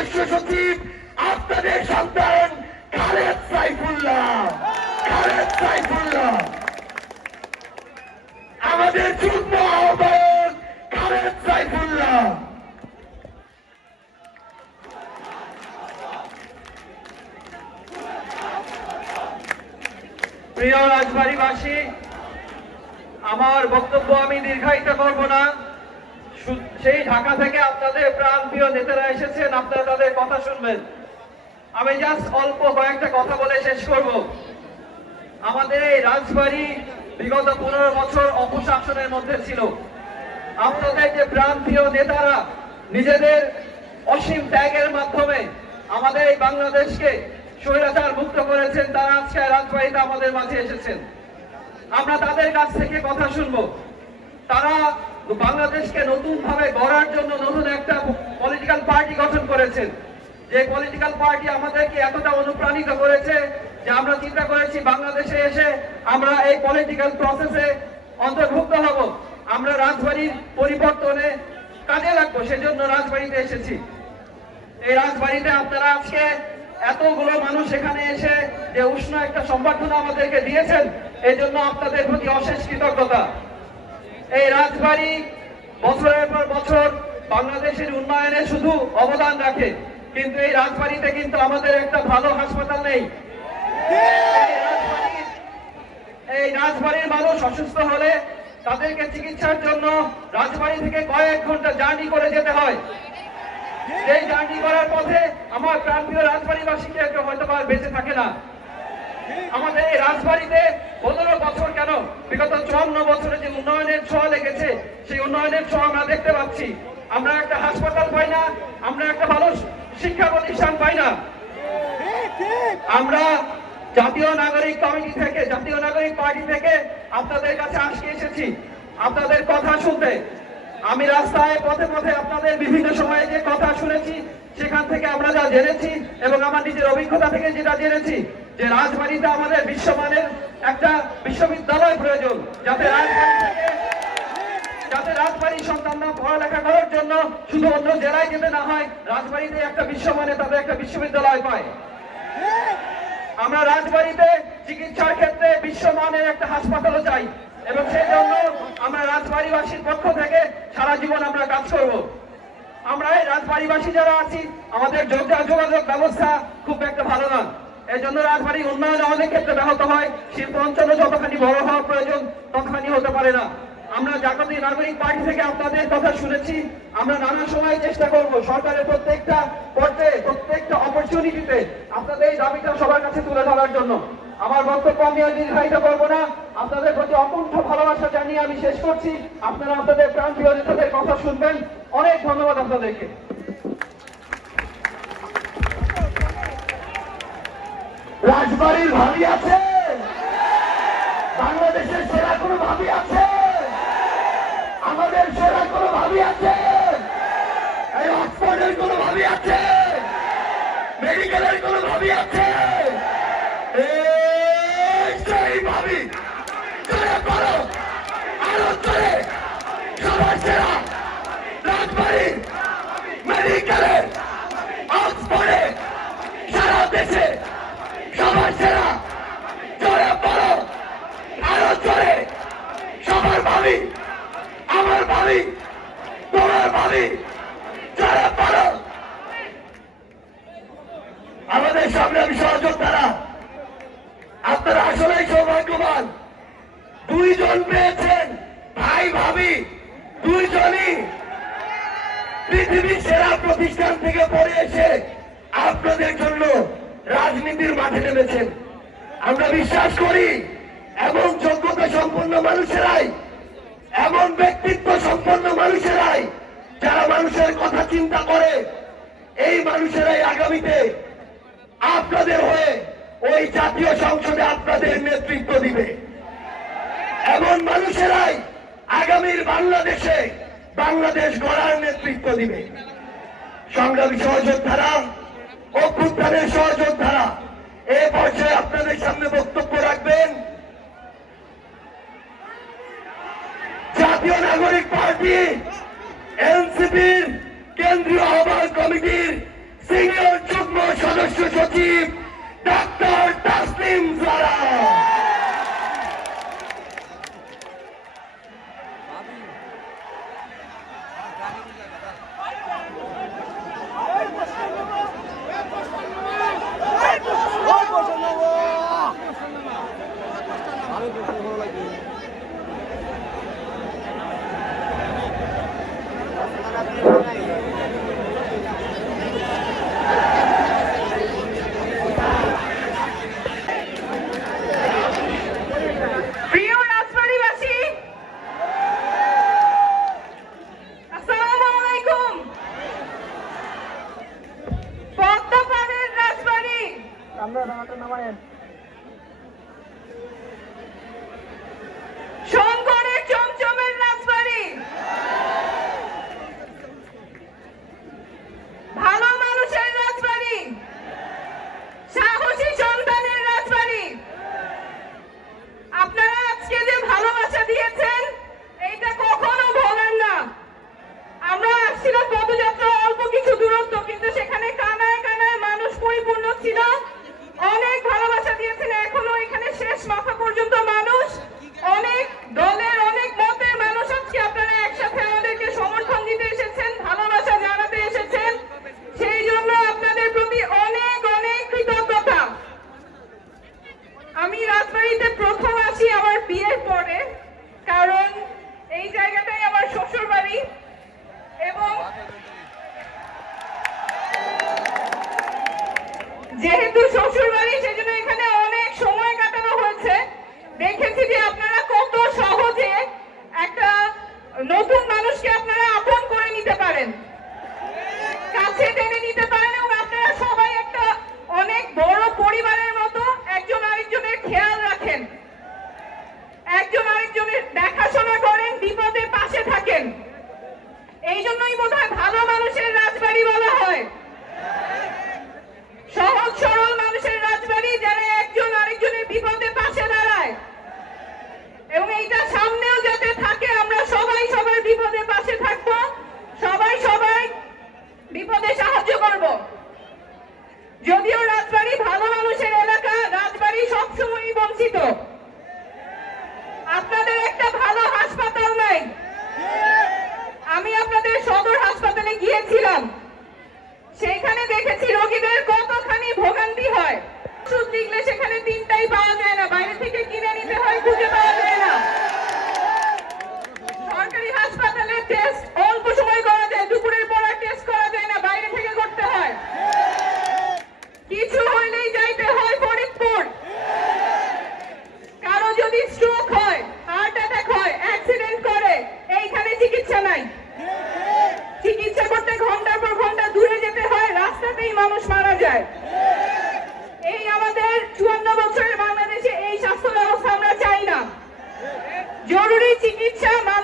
সদস্য সচিব আপনাদের সন্তান খালেদ সাইফুল্লাহ। আমাদের যুগ্ম আহ্বায়ক খালেদ সাইফুল্লাহ। প্রিয় রাজবাড়ীবাসী, আমার বক্তব্য আমি দীর্ঘায়িত করব না। সেই ঢাকা থেকে আপনাদের প্রাণপ্রিয় নেতারা এসেছেন, আপনারা তাদের কথা শুনবেন। আমি জাস্ট অল্প কয়েকটা কথা বলে শেষ করব। আমাদের এই রাজবাড়ী বিগত 15 বছর অপশাসনের মধ্যে ছিল। আপনাদের যে প্রাণপ্রিয় নেতারা নিজেদের অসীম ত্যাগের মাধ্যমে আমাদের এই বাংলাদেশকে স্বৈরাচার মুক্ত করেছেন, তারা আজকে রাজবাড়ীতে আমাদের মাঝে এসেছেন। আমরা তাদের কাছ থেকে কথা শুনবো। তারা বাংলাদেশকে নতুন ভাবে গড়ার জন্য নতুন একটা পলিটিক্যাল পার্টি গঠন করেছেন, যে পলিটিক্যাল পার্টি আমাদেরকে এতটা অনুপ্রাণিত করেছে যে আমরা চিন্তা করেছি বাংলাদেশে এসে আমরা এই পলিটিক্যাল প্রসেসে অন্তর্ভুক্ত হব, আমরা রাজবাড়ির পরিবর্তনে কাজে লাগবো, সেজন্য রাজবাড়িতে এসেছি। এই রাজবাড়িতে আপনারা আজকে এতগুলো মানুষ এখানে এসে যে উষ্ণ একটা সম্বর্ধনা আমাদেরকে দিয়েছেন, এই জন্য আপনাদের প্রতি অশেষ কৃতজ্ঞতা। এই রাজবাড়ি বছরের পর বছর বাংলাদেশের উন্নয়নে শুধু অবদান রাখে, কিন্তু এই রাজবাড়িতে কিন্তু আমাদের একটা ভালো হাসপাতাল নেই। এই রাজবাড়ির মানুষ অসুস্থ হলে তাদেরকে চিকিৎসার জন্য রাজবাড়ি থেকে কয়েক ঘন্টা জার্নি করে যেতে হয়। এই জার্নি করার পথে আমার প্রাণপ্রিয় রাজবাড়িবাসীকে হয়তো বা বেঁচে থাকে না। আমাদের এই রাজবাড়িতে 15 বছর কেন, বিগত 54 বছরে যে উন্নয়নের ছোঁয়া লেগেছে, সেই উন্নয়নের ছোঁয়া আমরা দেখতে পাচ্ছি। আমরা একটা হাসপাতাল পাই না, আমরা একটা ভালো শিক্ষা প্রতিষ্ঠান পাই না। আমরা জাতীয় নাগরিক কমিটি থেকে, জাতীয় নাগরিক পার্টি থেকে আপনাদের কাছে আজকে এসেছি আপনাদের কথা শুনতে। আমি রাস্তায় পথে পথে আপনাদের বিভিন্ন সময়ে যে কথা শুনেছি, সেখান থেকে আমরা যা জেনেছি এবং আমার নিজের অভিজ্ঞতা থেকে যেটা জেনেছি, যে রাজবাড়িতে আমাদের বিশ্বমানের একটা বিশ্ববিদ্যালয় প্রয়োজন, যাতে রাজবাড়ির সন্তানরা পড়ালেখা করার জন্য শুধু অন্য জেলায় যেতে না হয়, রাজবাড়িতে একটা বিশ্বমানের তাদের একটা বিশ্ববিদ্যালয় পায়। আমরা রাজবাড়িতে চিকিৎসার ক্ষেত্রে বিশ্বমানের একটা হাসপাতালও চাই, এবং সেই জন্য আমরা রাজবাড়িবাসীর পক্ষ থেকে সারা জীবন আমরা কাজ করব। আমরা এই রাজবাড়িবাসী যারা আছি, আমাদের যোগাযোগ ব্যবস্থা খুব একটা ভালো না, এই জন্য রাজবাড়ির উন্নয়ন অনেক ক্ষেত্রে ব্যাহত হয়। শিল্প অঞ্চলে যতখানি বড় হওয়া প্রয়োজন ততখানি হতে পারে না। আমরা জাতীয় নাগরিক পার্টি থেকে আপনাদের কথা শুনেছি, আমরা নানা সময় চেষ্টা করব সরকারের প্রত্যেকটা পর্যায়ে, প্রত্যেকটা অপরচুনিটিতে আপনাদের এই দাবিটা সবার কাছে তুলে ধরার জন্য। আমার বক্তব্য আমি দীর্ঘায়িত করবো না, আপনাদের প্রতি অকুণ্ঠ ভালোবাসা জানিয়ে আমি শেষ করছি। আপনারা আপনাদের প্রাণপ্রিয় নেতাদের কথা শুনবেন। অনেক ধন্যবাদ আপনাদেরকে। রাজবাড়ির ভাবি আছে, বাংলাদেশের সেরা কোনো ভাবি আছে, আমাদের সেরা কোনো ভাবি আছে, এই অক্সফোর্ডের কোনো ভাবি আছে, মেডিকেলের কোনো ভাবি আছে, সেই ভাবি চলে করো আরো চলে সবার সেরা রাজবাড়ি মেডিকেলে অক্সফোর্ডে সারা দেশে সবার সেরা চলে পড়ো আরো চলে সবার ভাবি, আমার ভাবি, তোমার ভাবি চলে পড়ো। আমাদের সংগ্রামী সহযোদ্ধারা, আপনারা আসলেই সৌভাগ্যবান। 2 জন পেয়েছেন, ভাই ভাবি 2 জনই পৃথিবীর সেরা প্রতিষ্ঠান থেকে পড়ে এসে আপনাদের জন্য রাজনীতির মাঠে নেমেছেন। আমরা বিশ্বাস করি এমন যোগ্যতা সম্পন্ন মানুষেরাই, এমন ব্যক্তিত্ব সম্পন্ন মানুষেরাই, যারা মানুষের কথা চিন্তা করে, এই মানুষেরাই আগামীতে আপনাদের হয়ে ওই জাতীয় সংসদে আপনাদের নেতৃত্ব দিবে। এমন মানুষেরাই আগামীর বাংলাদেশে বাংলাদেশ গড়ার নেতৃত্ব দিবে। সংগ্রামী সহযোদ্ধারা, অভ্যুত্থানের সহযোদ্ধারা, এ পর্যায়ে আপনাদের সামনে বক্তব্য রাখবেন জাতীয় নাগরিক পার্টি এনসিপির কেন্দ্রীয় আহ্বায়ক কমিটির সিনিয়র যুগ্ম সদস্য সচিব ডক্টর তাসলিম জারা। প্রিয় রাজবাড়ীবাসী, আসসালামু আলাইকুম। পদ্মপাড়ের রাজবাড়ী, শঙ্করের চমচমের রাজবাড়ী, ভালো মানুষের রাজবাড়ী, সাহসী সন্তানের রাজবাড়ী। আপনারা আজকে যে ভালোবাসা দিয়েছেন এইটা কখনো ভোলেন না। আমরা আসছিলাম পদযাত্রা অল্প কিছু দূরত্ব, কিন্তু সেখানে কানায় কানায় মানুষ পরিপূর্ণ ছিল। অনেক ভালোবাসা দিয়েছেন, এখনো এখানে শেষ মাথা পর্যন্ত মানুষ, অনেক দলের অনেক মতের মানুষ আজকে আপনারা একসাথে আমাদেরকে সমর্থন দিতে এসেছেন, ভালোবাসা জানাতে এসেছেন। সেই জন্য আপনাদের প্রতি অনেক অনেক কৃতজ্ঞতা। আমি রাজবাড়ীতে প্রথম আসি আমার বিয়ের পরে, কারণ এই জায়গাটাই আমার শ্বশুর বাড়ি এবং যেহেতু শ্বশুর বাড়ি সেজন্য এখানে অনেক সময় কাটানো হয়েছে। দেখেছি যে আপনারা কত সহজে একটা নতুন মানুষকে আপনারা আপন করে নিতে পারেন, কাছে টেনে নিতে পারেন এবং আপনারা সবাই একটা অনেক বড় পরিবারের মতো একজন আরেকজনের খেয়াল রাখেন, একজন আরেকজনের দেখাশোনা করেন, বিপদে পাশে থাকেন। এই জন্যই বোধহয় ভালো মানুষের রাজবাড়ি বলা হয়, সহজ সরল মানুষের রাজবাড়ি, যারা একজন আরেকজনের বিপদে পাশে দাঁড়ায়। এবং এইটা সামনেও যাতে থাকে, আমরা সবাই সবার বিপদে পাশে থাকবো, সবাই সবাই বিপদে সাহায্য করব। যদিও রাজবাড়ি ভালো মানুষের এলাকা, রাজবাড়ি সবসময়ই বঞ্চিত। আপনাদের একটা ভালো হাসপাতাল নাই। আমি আপনাদের সদর হাসপাতালে গিয়েছিলাম,